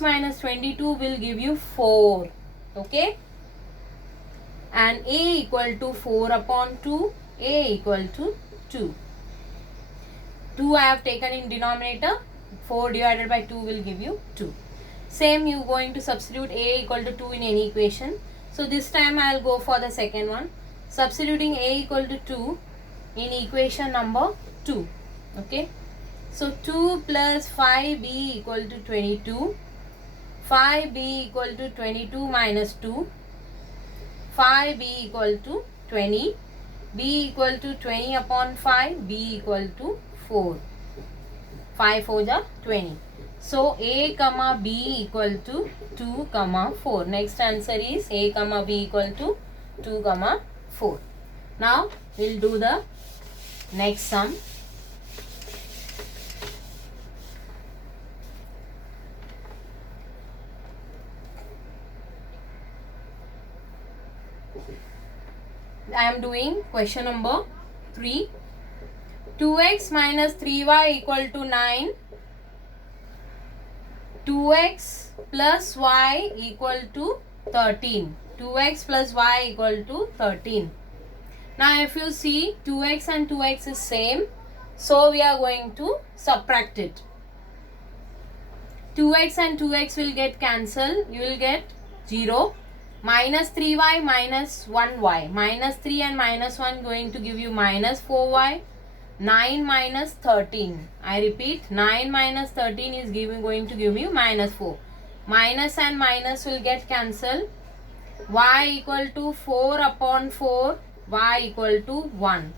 minus 22 will give you 4. Okay, and a equal to 4 upon 2, a equal to 2. 2 I have taken in denominator, 4 divided by 2 will give you 2. Same, you going to substitute a equal to 2 in any equation. So this time I will go for the second one, substituting a equal to 2 in equation number 2. Okay, so 2 plus 5b equal to 22, 5b equal to 22 minus 2, 5b equal to 20, b equal to 20 upon 5, b equal to 4. 5 4 ja 20. So a comma b equal to 2 comma 4. Next answer is a comma b equal to 2 comma 4. Now we'll do the next sum. I am doing question number 3. 2x minus 3y equal to 9. 2x plus y equal to 13. 2x plus y equal to 13. Now if you see 2x and 2x is same, so we are going to subtract it. 2x and 2x will get cancelled. You will get 0. Minus 3y minus 1y. Minus 3 and minus 1 going to give you minus 4y. 9 minus 13. I repeat, 9 minus 13 is going to give you minus 4. Minus and minus will get cancelled. Y equal to 4 upon 4. Y equal to 1.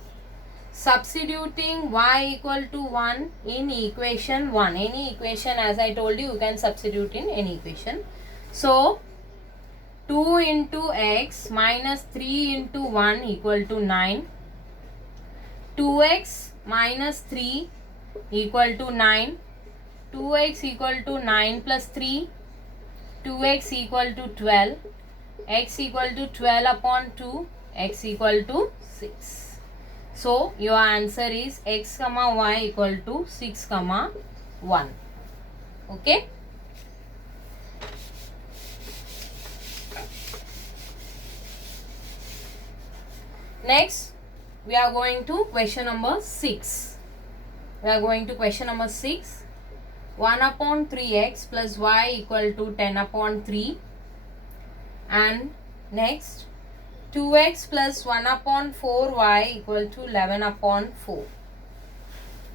Substituting y equal to 1 in equation 1. Any equation, as I told you, you can substitute in any equation. So 2 into x minus 3 into 1 equal to 9. 2x minus 3 equal to 9. 2x equal to 9 plus 3. 2x equal to 12. X equal to 12 upon 2. X equal to 6. So your answer is x comma y equal to 6 comma 1. Okay. Next, we are going to question number 6. We are going to question number 6. 1 upon 3x plus y equal to 10 upon 3. And next, 2x plus 1 upon 4y equal to 11 upon 4.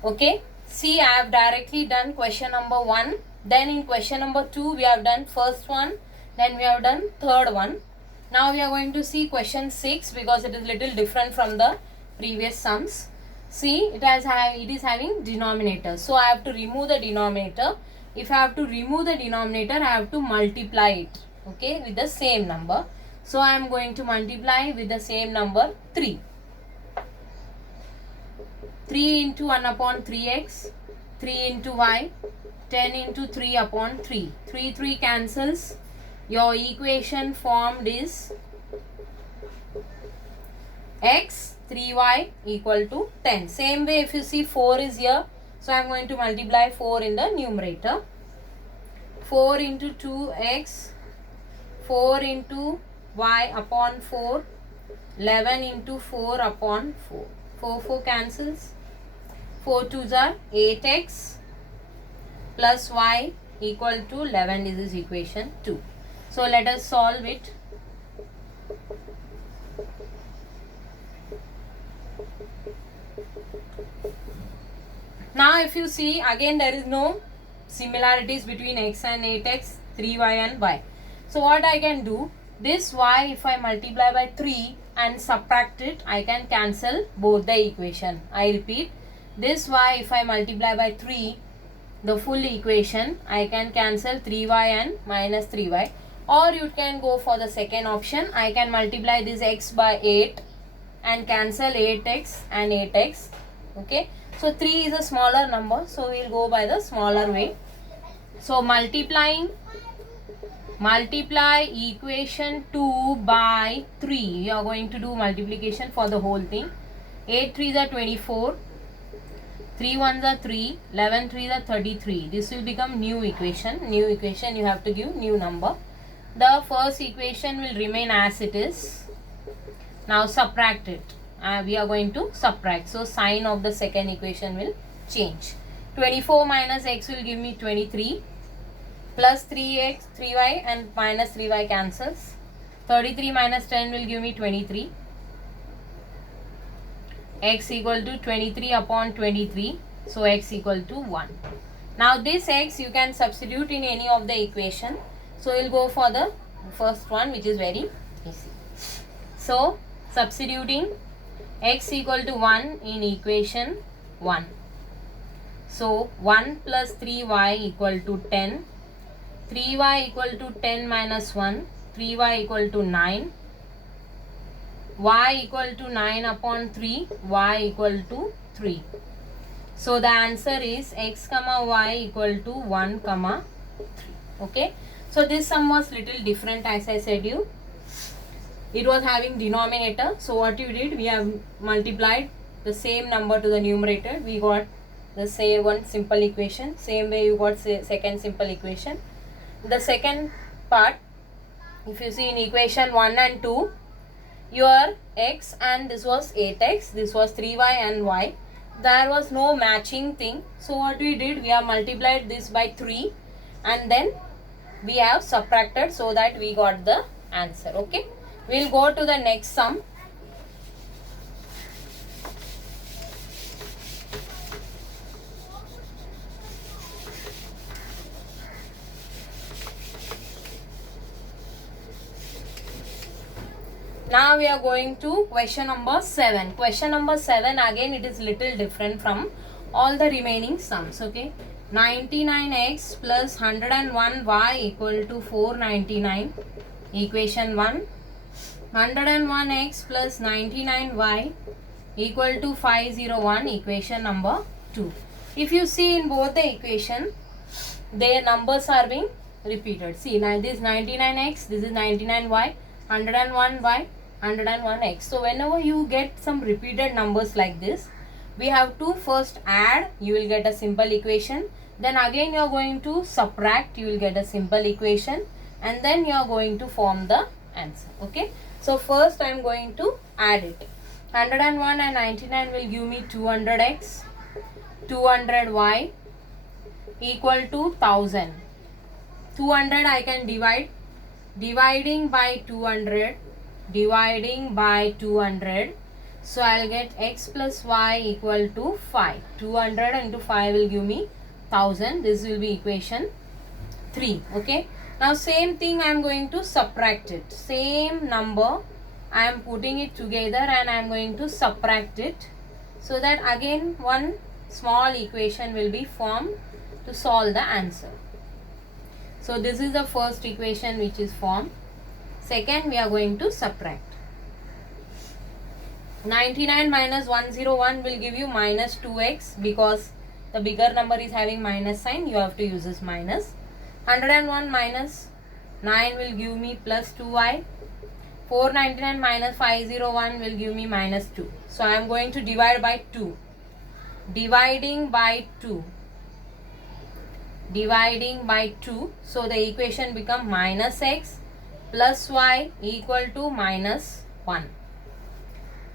Okay. See, I have directly done question number 1. Then in question number 2, we have done first one. Then we have done third one. Now we are going to see question 6 because it is little different from the previous sums. See, it is having denominator. So I have to remove the denominator. If I have to remove the denominator, I have to multiply it, okay, with the same number. So I am going to multiply with the same number 3. 3 into 1 upon 3x, 3 into y, 10 into 3 upon 3. 3 cancels. Your equation formed is x 3y equal to 10. Same way, if you see 4 is here, so I am going to multiply 4 in the numerator. 4 into 2x, 4 into y upon 4, 11 into 4 upon 4. 4 cancels. 4 2s are 8x plus y equal to 11. This is equation 2. So let us solve it. Now if you see, again there is no similarities between x and 8x, 3y and y. So what I can do, this y if I multiply by 3 and subtract it, I can cancel both the equation. I repeat, this y if I multiply by 3, the full equation, I can cancel 3y and minus 3y. Or you can go for the second option. I can multiply this x by 8 and cancel 8x and 8x. Okay. So 3 is a smaller number. So we will go by the smaller way. So multiply equation 2 by 3. You are going to do multiplication for the whole thing. 8 3s are 24. 3 ones are 3, 11 3s are 33. This will become new equation. New equation, you have to give new number. The first equation will remain as it is. Now subtract it. We are going to subtract. So sign of the second equation will change. 24 minus x will give me 23. Plus 3x, 3y and minus 3y cancels. 33 minus 10 will give me 23. X equal to 23 upon 23. So x equal to 1. Now this x you can substitute in any of the equation. So we'll go for the first one, which is very easy. So substituting x equal to 1 in equation 1. So 1 plus 3y equal to 10. 3y equal to 10 minus 1. 3y equal to 9. Y equal to 9 upon 3. Y equal to 3. So the answer is x comma y equal to 1 comma 3. Okay. So this sum was little different, as I said you. It was having denominator. So what you did, we have multiplied the same number to the numerator. We got the same one simple equation. Same way you got second simple equation. The second part, if you see in equation 1 and 2, your x and this was 8x, this was 3y and y. There was no matching thing. So what we did, we have multiplied this by 3 and then we have subtracted so that we got the answer. Okay. We'll go to the next sum. Now we are going to question number 7. Question number 7, again it is little different from all the remaining sums. Okay. 99x plus 101y equal to 499. Equation 1. 101x plus 99y equal to 501. Equation number 2. If you see in both the equation, their numbers are being repeated. See, now this is 99x, this is 99y, 101y, 101x. So whenever you get some repeated numbers like this, we have to first add, you will get a simple equation. Then again you are going to subtract, you will get a simple equation. And then you are going to form the answer. Okay. So first I am going to add it. 101 and 99 will give me 200x, 200y equal to 1000. 200 I can divide. Dividing by 200. Dividing by 200. So I'll get x plus y equal to 5. 200 into 5 will give me 1000. This will be equation 3. Okay. Now same thing I am going to subtract it. Same number I am putting it together and I am going to subtract it. So that again one small equation will be formed to solve the answer. So this is the first equation which is formed. Second we are going to subtract. 99 minus 101 will give you minus 2x, because the bigger number is having minus sign, you have to use this minus. 101 minus 9 will give me plus 2y. 499 minus 501 will give me minus 2. So I am going to divide by 2. Dividing by 2. Dividing by 2. So the equation become minus x plus y equal to minus 1.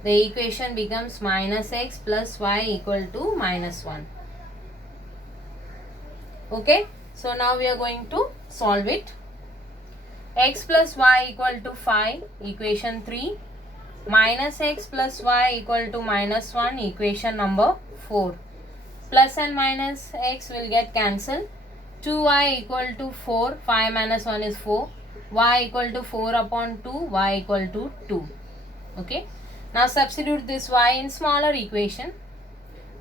The equation becomes minus x plus y equal to minus 1. Okay. So now we are going to solve it. X plus y equal to 5, equation 3. Minus x plus y equal to minus 1, equation number 4. Plus and minus x will get cancelled. 2y equal to 4, 5 minus 1 is 4. Y equal to 4 upon 2, y equal to 2. Okay. Now substitute this y in smaller equation.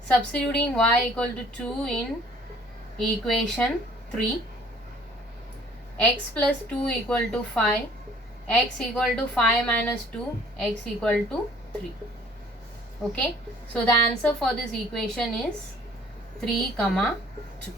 Substituting y equal to 2 in equation 3. X plus 2 equal to 5. X equal to 5 minus 2. X equal to 3. Okay. So the answer for this equation is 3, 2.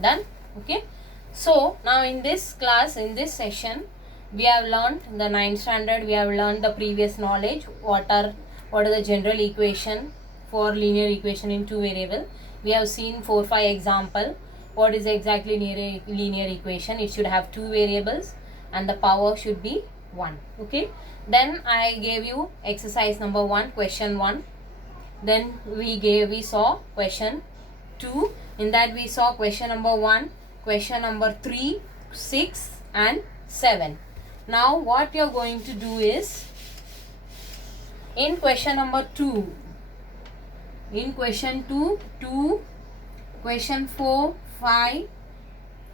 Done. Okay. So now in this class, in this session, we have learned the 9th standard. We have learned the previous knowledge. What are the general equation, for linear equation in two variable. We have seen 4-5 example. What is exactly linear equation? It should have two variables and the power should be 1. Okay. Then I gave you exercise number 1, question 1. Then we saw question 2. In that we saw question number 1, question number 3, 6 and 7. Now what you are going to do is, in question number 2, in question 2, question 4, 5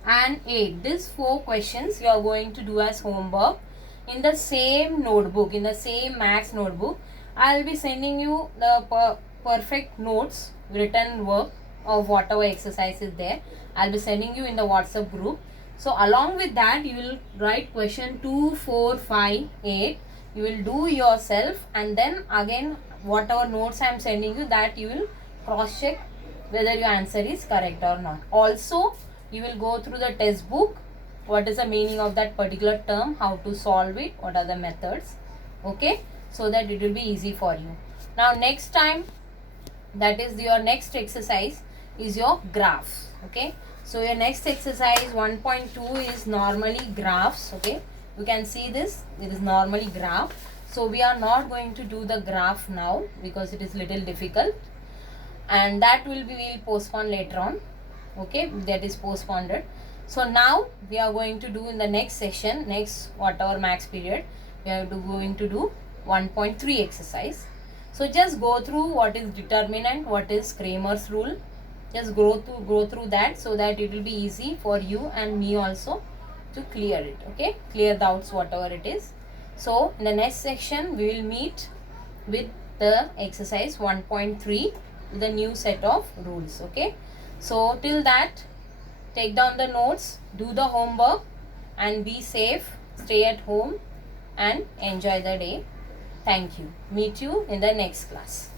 and 8, these 4 questions you are going to do as homework in the same notebook, in the same maths notebook. I will be sending you the perfect notes, written work of whatever exercise is there. I will be sending you in the WhatsApp group. So along with that, you will write question 2, 4, 5, 8. You will do yourself, and then again whatever notes I am sending you, that you will cross check whether your answer is correct or not. Also, you will go through the test book. What is the meaning of that particular term? How to solve it? What are the methods? Okay, so that it will be easy for you. Now next time, that is your next exercise is your graphs. Okay, so your next exercise 1.2 is normally graphs. Okay, you can see this, it is normally graph. So we are not going to do the graph now because it is little difficult, and that will be, we'll postpone later on. Okay, that is postponed. So now we are going to do in the next session, next whatever max period, we are going to do 1.3 exercise. So just go through what is determinant, what is Cramer's rule. Just go through that, so that it will be easy for you and me also to clear it. Okay, clear doubts whatever it is. So in the next section we will meet with the exercise 1.3, the new set of rules. Okay, so till that, take down the notes, do the homework and be safe, stay at home and enjoy the day. Thank you. Meet you in the next class.